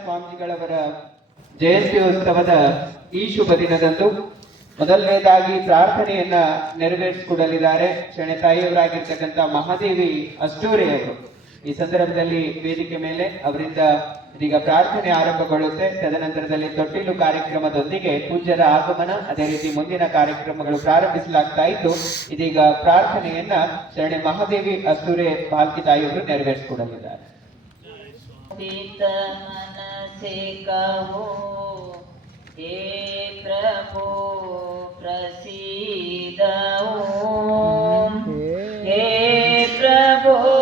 ಸ್ವಾಮೀಜಿಗಳವರ ಜಯಂತಿ ಉತ್ಸವದ ಈ ಶುಭ ದಿನದಂದು ಮೊದಲನೇದಾಗಿ ಪ್ರಾರ್ಥನೆಯನ್ನ ನೆರವೇರಿಸಿಕೊಡಲಿದ್ದಾರೆ ಶರಣೆ ತಾಯಿಯವರಾಗಿರ್ತಕ್ಕಂಥ ಮಹಾದೇವಿ ಅಷ್ಟೂರಿಯವರು ಈ ಸಂದರ್ಭದಲ್ಲಿ ವೇದಿಕೆ ಮೇಲೆ ಅವರಿಂದ ಇದೀಗ ಪ್ರಾರ್ಥನೆ ಆರಂಭಗೊಳ್ಳುತ್ತೆ ತದನಂತರದಲ್ಲಿ ತೊಟ್ಟಿಲು ಕಾರ್ಯಕ್ರಮದೊಂದಿಗೆ ಪೂಜ್ಯರ ಆಗಮನ ಅದೇ ರೀತಿ ಮುಂದಿನ ಕಾರ್ಯಕ್ರಮಗಳು ಪ್ರಾರಂಭಿಸಲಾಗ್ತಾ ಇದ್ದು ಇದೀಗ ಪ್ರಾರ್ಥನೆಯನ್ನ ಶರಣೆ ಮಹಾದೇವಿ ಅಸ್ತೂರೆ ಪಾಲ್ಕಿ ತಾಯಿಯವರು ನೆರವೇರಿಸಿಕೊಡಲಿದ್ದಾರೆ ते मन से कहो हे प्रभु પ્રસ ีด હો હે પ્રભુ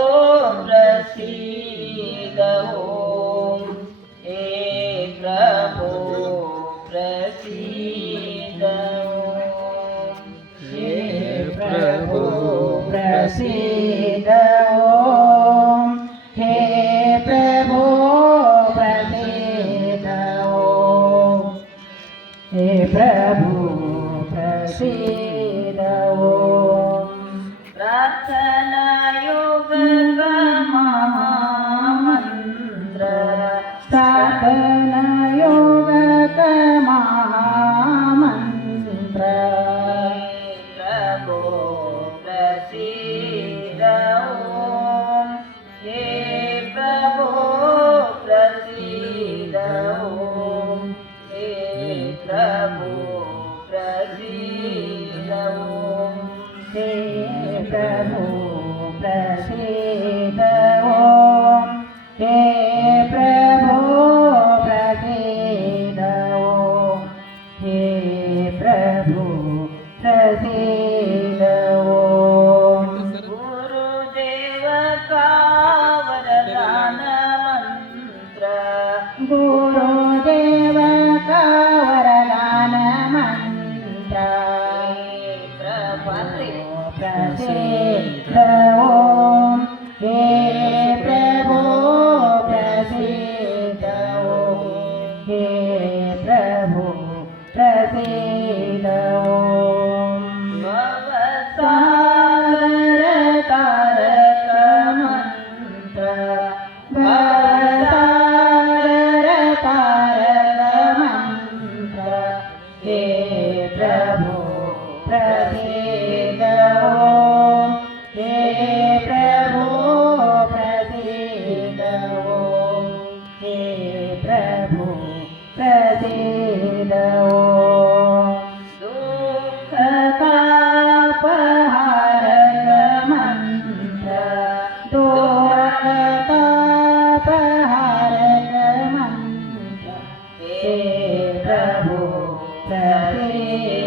પ્રસ ีด હો હે પ્રભુ પ્રસ ีด હો હે પ્રભુ પ્રસ ีด હો હે પ્રભુ પ્રસ ีด see. వేదము ప్రసీద ఓం హే ప్రభో ప్రసీద ఓం హే ప్రభు ప్రసీద Hare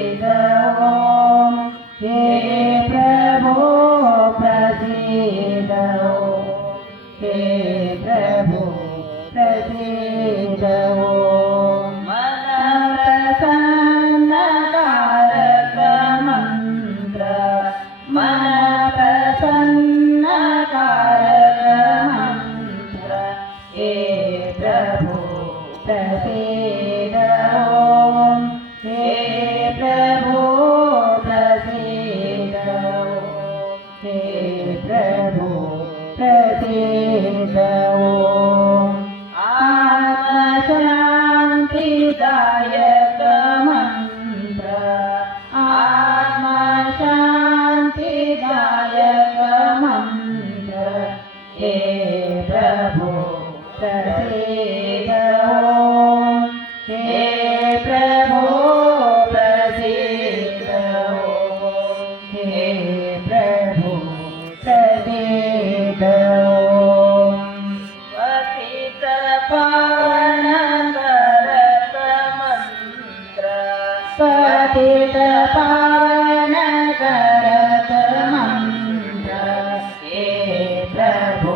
thế thi theo पावन करत मे प्रभो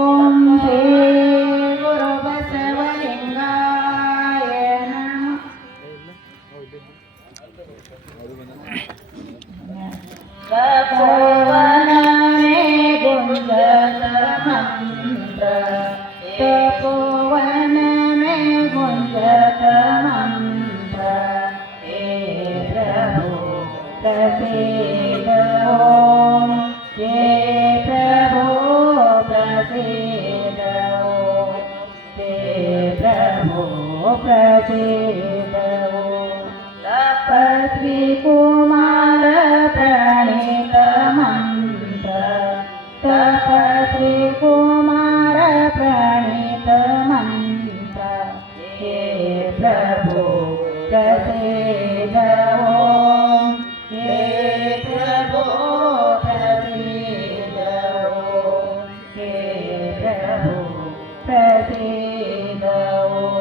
कुमार प्रणीत मन्त्र तपश्री कुमार प्रणीत मन्त्र हे प्रभो प्रसेद ॐ हे प्रभो प्रसेद ॐ हे प्रभो प्रसेद ॐ